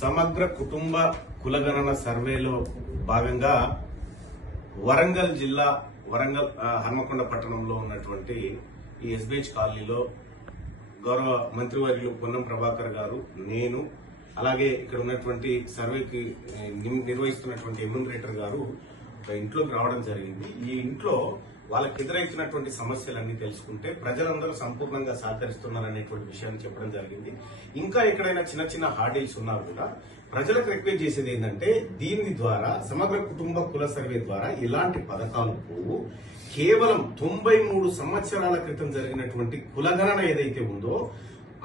సమగ్ర కుటుంబ కులగణన సర్వేలో భాగంగా వరంగల్ జిల్లా హన్మకొండ పట్టణంలో ఉన్నటువంటి ఈ ఎస్బీహెచ్ కాలనీలో గౌరవ మంత్రివర్యులు పొన్నం ప్రభాకర్ గారు, నేను, అలాగే ఇక్కడ ఉన్నటువంటి సర్వేకి నిర్వహిస్తున్నటువంటి ఎమ్యూనరేటర్ గారు ఒక ఇంట్లోకి రావడం జరిగింది. ఈ ఇంట్లో వాళ్ళకి ఎదురైతున్నటువంటి సమస్యలన్నీ తెలుసుకుంటే ప్రజలందరూ సంపూర్ణంగా సహకరిస్తున్నారనేటువంటి విషయాన్ని చెప్పడం జరిగింది. ఇంకా ఎక్కడైనా చిన్న చిన్న హార్డిల్స్ ఉన్నా కూడా ప్రజలకు రిక్వెస్ట్ చేసేది ఏంటంటే, దీని ద్వారా సమగ్ర కుటుంబ కుల సర్వే ద్వారా ఇలాంటి పథకాలు పోవు. కేవలం 93 సంవత్సరాల క్రితం జరిగినటువంటి కులగణన ఏదైతే ఉందో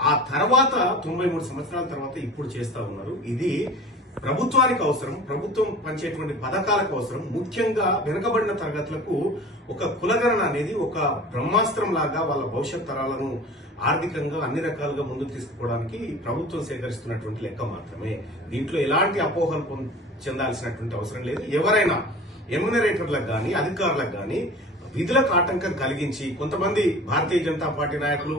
ఆ తర్వాత 93 సంవత్సరాల తర్వాత ఇప్పుడు చేస్తా ఉన్నారు. ఇది ప్రభుత్వానికి అవసరం, ప్రభుత్వం పంచేటువంటి పథకాలకు అవసరం. ముఖ్యంగా వెనుకబడిన తరగతులకు ఒక కులగణన అనేది ఒక బ్రహ్మాస్త్రం లాగా వాళ్ళ భవిష్యత్ తరాలను ఆర్థికంగా అన్ని రకాలుగా ముందుకు తీసుకుపోవడానికి ప్రభుత్వం సేకరిస్తున్నటువంటి లెక్క మాత్రమే. దీంట్లో ఎలాంటి అపోహలు చెందాల్సినటువంటి అవసరం లేదు. ఎవరైనా ఎమ్యూనరేటర్లకు గాని అధికారులకు గాని విధులకు ఆటంకం కలిగించి కొంతమంది భారతీయ జనతా పార్టీ నాయకులు,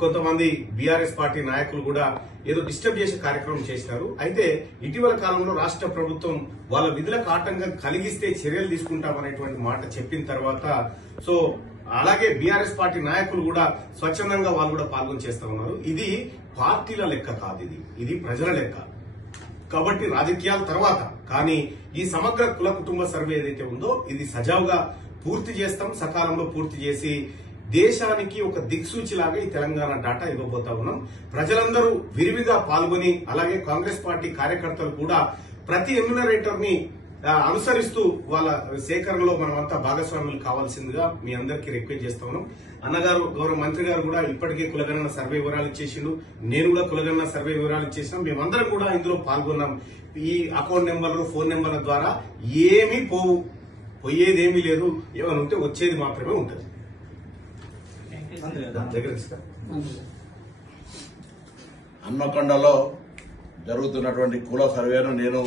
కొంతమంది బీఆర్ఎస్ పార్టీ నాయకులు కూడా ఏదో డిస్టర్బ్ చేసే కార్యక్రమం చేసినారు. అయితే ఇటీవల కాలంలో రాష్ట్ర ప్రభుత్వం వాళ్ళ విధులకు ఆటంకం కలిగిస్తే చర్యలు తీసుకుంటామనేటువంటి మాట చెప్పిన తర్వాత అలాగే బీఆర్ఎస్ పార్టీ నాయకులు కూడా స్వచ్ఛందంగా వాళ్ళు కూడా పాల్గొని చేస్తా ఉన్నారు. ఇది పార్టీల లెక్క కాదు, ఇది ప్రజల లెక్క. కాబట్టి రాజకీయాల తర్వాత కానీ ఈ సమగ్ర కుల కుటుంబ సర్వే ఏదైతే ఉందో ఇది సజావుగా పూర్తి చేస్తాం. సకాలంలో పూర్తి చేసి దేశానికి ఒక దిక్సూచిలాగా ఈ తెలంగాణ డాటా ఇవ్వబోతా ఉన్నాం. ప్రజలందరూ విరివిగా పాల్గొని, అలాగే కాంగ్రెస్ పార్టీ కార్యకర్తలు కూడా ప్రతి ఎమ్యూనరేటర్ ని అనుసరిస్తూ వాళ్ళ సేకరణలో మనమంతా భాగస్వాములు కావాల్సిందిగా మీ అందరికీ రిక్వెస్ట్ చేస్తా ఉన్నాం. అన్నగారు, గౌరవ మంత్రి గారు కూడా ఇప్పటికే కులగణన సర్వే వివరాలు ఇచ్చేసిండు. నేను కూడా కులగణన సర్వే వివరాలు ఇచ్చేసాం. మేమందరం కూడా ఇందులో పాల్గొన్నాం. ఈ అకౌంట్ నెంబర్లు, ఫోన్ నెంబర్ల ద్వారా ఏమీ పోయేదేమీ లేదు. ఏమైనా ఉంటే వచ్చేది మాత్రమే ఉంటుంది. హన్మకొండలో జరుగుతున్నటువంటి కుల సర్వేను నేను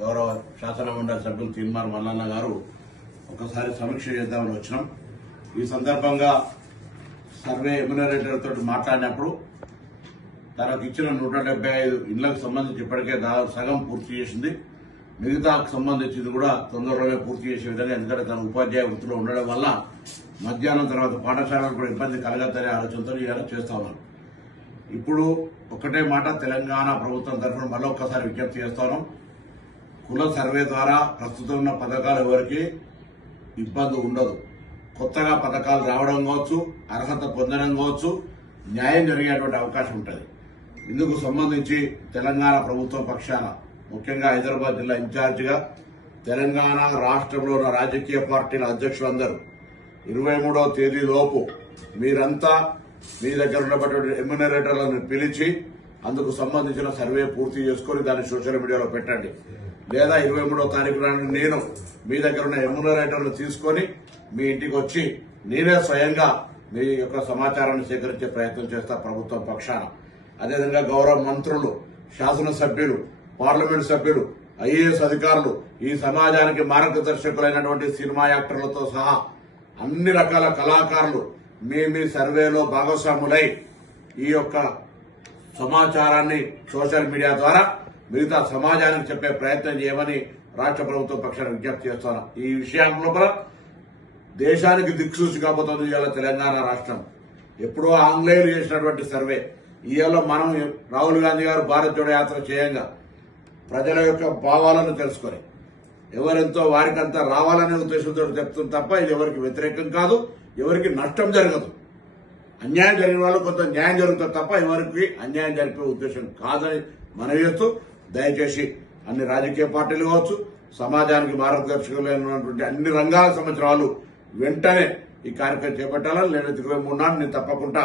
గౌరవ శాసన మండలి సభ్యులు తీన్మార్ మల్లన్న గారు ఒకసారి సమీక్ష చేద్దామని వచ్చినాం. ఈ సందర్భంగా సర్వే ఎమ్యూనరేటర్ తోటి మాట్లాడినప్పుడు తనకు ఇచ్చిన 175 ఇళ్లకు సంబంధించి ఇప్పటికే దాదాపు సగం పూర్తి చేసింది. మిగతాకు సంబంధించింది కూడా తొందరలోనే పూర్తి చేసే విధంగా, ఎందుకంటే తన ఉపాధ్యాయ వృత్తిలో ఉండడం వల్ల మధ్యాహ్నం తర్వాత పాఠశాలకు కూడా ఇబ్బంది కలగద్దనే ఆలోచనతో ఇలా చేస్తా ఉన్నారు. ఇప్పుడు ఒకటే మాట తెలంగాణ ప్రభుత్వం తరఫున మరొకసారి విజ్ఞప్తి చేస్తాను. కుల సర్వే ద్వారా ప్రస్తుతం ఉన్న పథకాలు ఎవరికి ఇబ్బంది ఉండదు. కొత్తగా పథకాలు రావడం కావచ్చు, అర్హత పొందడం కావచ్చు, న్యాయం జరిగేటువంటి అవకాశం ఉంటుంది. ఇందుకు సంబంధించి తెలంగాణ ప్రభుత్వం పక్షాన, ముఖ్యంగా హైదరాబాద్ జిల్లా ఇన్ఛార్జిగా తెలంగాణ రాష్ట్రంలో ఉన్న రాజకీయ పార్టీల అధ్యక్షులందరూ 23వ తేదీలోపు మీరంతా మీ దగ్గర ఉన్నటువంటి ఎమ్యూనరేటర్లను పిలిచి అందుకు సంబంధించిన సర్వే పూర్తి చేసుకుని దాన్ని సోషల్ మీడియాలో పెట్టండి. లేదా 23వ తారీఖు నాడు నేను మీ దగ్గర ఉన్న ఎమ్యూనరేటర్లు తీసుకుని మీ ఇంటికి వచ్చి నేనే స్వయంగా మీ యొక్క సమాచారాన్ని సేకరించే ప్రయత్నం చేస్తా ప్రభుత్వం పక్షాన. అదేవిధంగా గౌరవ మంత్రులు, శాసనసభ్యులు, పార్లమెంట్ సభ్యులు, ఐఏఎస్ అధికారులు, ఈ సమాజానికి మార్గదర్శకులైనటువంటి సినిమా యాక్టర్లతో సహా అన్ని రకాల కళాకారులు మీ సర్వేలో భాగస్వాములై ఈ యొక్క సమాచారాన్ని సోషల్ మీడియా ద్వారా మిగతా సమాజానికి చెప్పే ప్రయత్నం చేయమని రాష్ట్ర ప్రభుత్వం పక్షాన విజ్ఞప్తి చేస్తున్నాం. ఈ విషయంలో దేశానికి దిక్సూచి కాబోతోంది ఇవాళ తెలంగాణ రాష్ట్రం. ఎప్పుడో ఆంగ్లేయులు చేసినటువంటి సర్వే ఇవాళ మనం రాహుల్ గాంధీ గారు భారత్ జోడో యాత్ర చేయంగా ప్రజల యొక్క భావాలను తెలుసుకొని ఎవరెంతో వారికంతా రావాలనే ఉద్దేశంతో చెప్తుంది తప్ప ఇది ఎవరికి వ్యతిరేకం కాదు, ఎవరికి నష్టం జరగదు. అన్యాయం జరిగిన వాళ్ళు కొంత న్యాయం జరుగుతుంది తప్ప ఎవరికి అన్యాయం జరిపే ఉద్దేశం కాదని మనవి చేస్తూ, దయచేసి అన్ని రాజకీయ పార్టీలు కావచ్చు, సమాజానికి మార్గదర్శకులైనటువంటి అన్ని రంగాలకు సంబంధించిన వాళ్ళు వెంటనే ఈ కార్యక్రమం చేపట్టాలని, నేను 23 నాడు నేను తప్పకుండా